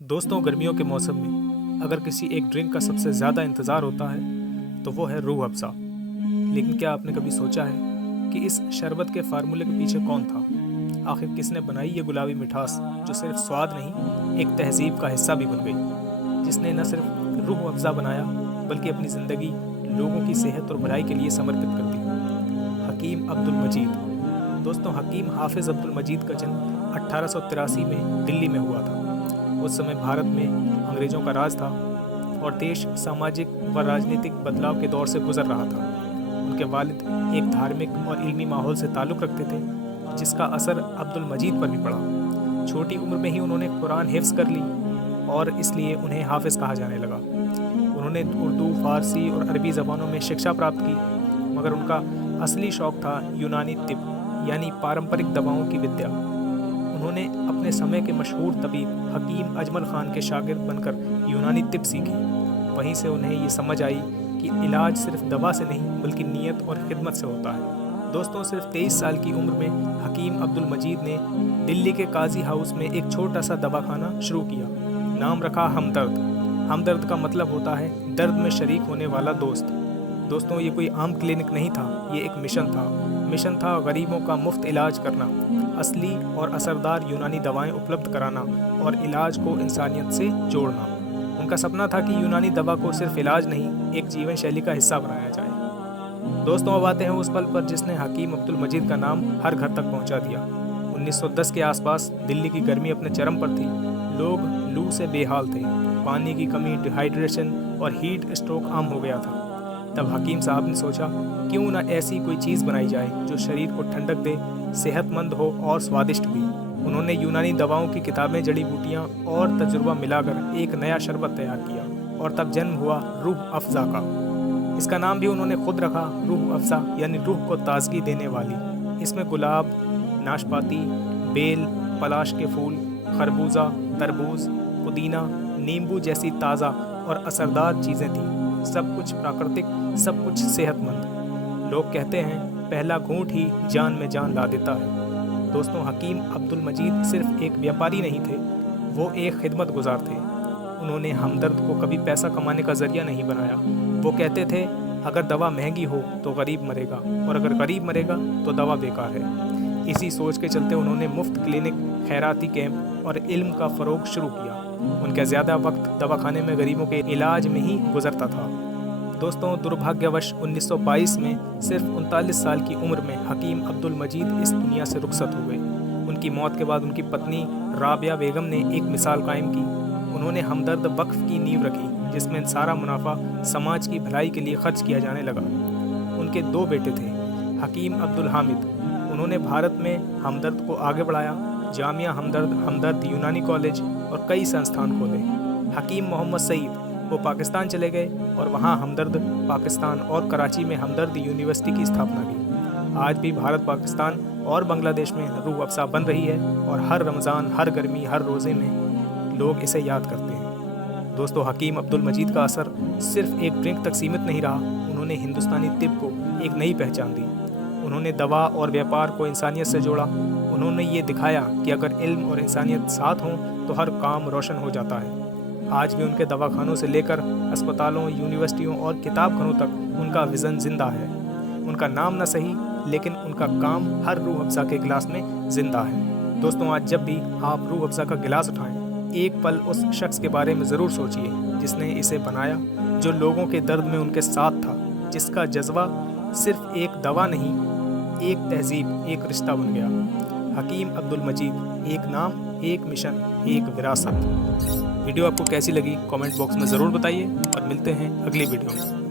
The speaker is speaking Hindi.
दोस्तों, गर्मियों के मौसम में अगर किसी एक ड्रिंक का सबसे ज़्यादा इंतज़ार होता है तो वो है रूह अफ़ज़ा। लेकिन क्या आपने कभी सोचा है कि इस शरबत के फार्मूले के पीछे कौन था? आखिर किसने बनाई ये गुलाबी मिठास जो सिर्फ स्वाद नहीं, एक तहज़ीब का हिस्सा भी बन गई, जिसने न सिर्फ रूह अफ़ज़ा बनाया बल्कि अपनी ज़िंदगी लोगों की सेहत और भलाई के लिए समर्पित कर दी। हकीम अब्दुल मजीद। दोस्तों, हकीम हाफिज़ अब्दुल मजीद का जन्म 1883 में दिल्ली में हुआ था। उस समय भारत में अंग्रेज़ों का राज था और देश सामाजिक व राजनीतिक बदलाव के दौर से गुजर रहा था। उनके वालिद एक धार्मिक और इल्मी माहौल से ताल्लुक़ रखते थे, जिसका असर अब्दुल मजीद पर भी पड़ा। छोटी उम्र में ही उन्होंने कुरान हिफ्ज़ कर ली और इसलिए उन्हें हाफिज़ कहा जाने लगा। उन्होंने उर्दू, फ़ारसी और अरबी ज़बानों में शिक्षा प्राप्त की, मगर उनका असली शौक़ था यूनानी तिब यानी पारंपरिक दवाओं की विद्या। उन्होंने अपने समय के मशहूर तबीब हकीम अजमल ख़ान के शागिर्द बनकर यूनानी तिब सीखी। वहीं से उन्हें ये समझ आई कि इलाज सिर्फ दवा से नहीं बल्कि नीयत और खिदमत से होता है। दोस्तों, सिर्फ 23 साल की उम्र में हकीम अब्दुल मजीद ने दिल्ली के काजी हाउस में एक छोटा सा दवाखाना शुरू किया। नाम रखा हमदर्द। हमदर्द का मतलब होता है दर्द में शरीक होने वाला दोस्त। दोस्तों, ये कोई आम क्लिनिक नहीं था, ये एक मिशन था गरीबों का मुफ्त इलाज करना, असली और असरदार यूनानी दवाएं उपलब्ध कराना और इलाज को इंसानियत से जोड़ना। उनका सपना था कि यूनानी दवा को सिर्फ इलाज नहीं, एक जीवन शैली का हिस्सा बनाया जाए। दोस्तों, अब आते हैं उस पल पर जिसने हकीम अब्दुल मजीद का नाम हर घर तक पहुंचा दिया। 1910 के आसपास दिल्ली की गर्मी अपने चरम पर थी। लोग लू से बेहाल थे, पानी की कमी, डिहाइड्रेशन और हीट स्ट्रोक आम हो गया था। तब हकीम साहब ने सोचा, क्यों ना ऐसी कोई चीज़ बनाई जाए जो शरीर को ठंडक दे, सेहतमंद हो और स्वादिष्ट भी। उन्होंने यूनानी दवाओं की किताबें, जड़ी बूटियाँ और तजुर्बा मिलाकर एक नया शरबत तैयार किया और तब जन्म हुआ रूह अफ़ज़ा का। इसका नाम भी उन्होंने खुद रखा, रूह अफ़ज़ा, यानी रूह को ताजगी देने वाली। इसमें गुलाब, नाशपाती, बेल, पलाश के फूल, खरबूजा, तरबूज, पुदीना, नींबू जैसी ताज़ा और असरदार चीज़ें थीं। सब कुछ प्राकृतिक, सब कुछ सेहतमंद। लोग कहते हैं पहला घूंट ही जान में जान ला देता है। दोस्तों, हकीम अब्दुल मजीद सिर्फ एक व्यापारी नहीं थे, वो एक खिदमत गुजार थे। उन्होंने हमदर्द को कभी पैसा कमाने का जरिया नहीं बनाया। वो कहते थे, अगर दवा महंगी हो तो गरीब मरेगा और अगर गरीब मरेगा तो दवा बेकार है। इसी सोच के चलते उन्होंने मुफ्त क्लिनिक, खैराती कैंप और इल्म का फ़रोग शुरू किया। उनका ज़्यादा वक्त दवाखाने में गरीबों के इलाज में ही गुजरता था। दोस्तों, दुर्भाग्यवश 1922 में सिर्फ 39 साल की उम्र में हकीम अब्दुल मजीद इस दुनिया से रुखसत हो गए। उनकी मौत के बाद उनकी पत्नी राबिया बेगम ने एक मिसाल कायम की। उन्होंने हमदर्द वक्फ की नींव रखी, जिसमें सारा मुनाफा समाज की भलाई के लिए खर्च किया जाने लगा। उनके 2 बेटे थे, हकीम अब्दुल हामिद। उन्होंने भारत में हमदर्द को आगे बढ़ाया, जामिया हमदर्द, हमदर्द यूनानी कॉलेज और कई संस्थान खोले। हकीम मोहम्मद सईद, वो पाकिस्तान चले गए और वहाँ हमदर्द पाकिस्तान और कराची में हमदर्द यूनिवर्सिटी की स्थापना की। आज भी भारत, पाकिस्तान और बांग्लादेश में रूह अफ़ज़ा बन रही है और हर रमज़ान, हर गर्मी, हर रोज़े में लोग इसे याद करते हैं। दोस्तों, हकीम अब्दुल मजीद का असर सिर्फ एक ड्रिंक तक सीमित नहीं रहा, उन्होंने हिंदुस्तानी तिब को एक नई पहचान दी। उन्होंने दवा और व्यापार को इंसानियत से जोड़ा। उन्होंने ये दिखाया कि अगर इल्म और इंसानियत साथ हों तो हर काम रोशन हो जाता है। आज भी उनके दवाखानों से लेकर अस्पतालों, यूनिवर्सिटियों और किताबखानों तक उनका विज़न जिंदा है। उनका नाम न सही, लेकिन उनका काम हर रूह अफ़ज़ा के गिलास में जिंदा है। दोस्तों, आज जब भी आप रूह अफ़ज़ा का गिलास उठाएं, एक पल उस शख्स के बारे में ज़रूर सोचिए जिसने इसे बनाया, जो लोगों के दर्द में उनके साथ था, जिसका जज्बा सिर्फ एक दवा नहीं, एक तहज़ीब, एक रिश्ता बन गया। हकीम अब्दुल मजीद, एक नाम, एक मिशन, एक विरासत। वीडियो आपको कैसी लगी कमेंट बॉक्स में ज़रूर बताइए और मिलते हैं अगली वीडियो में।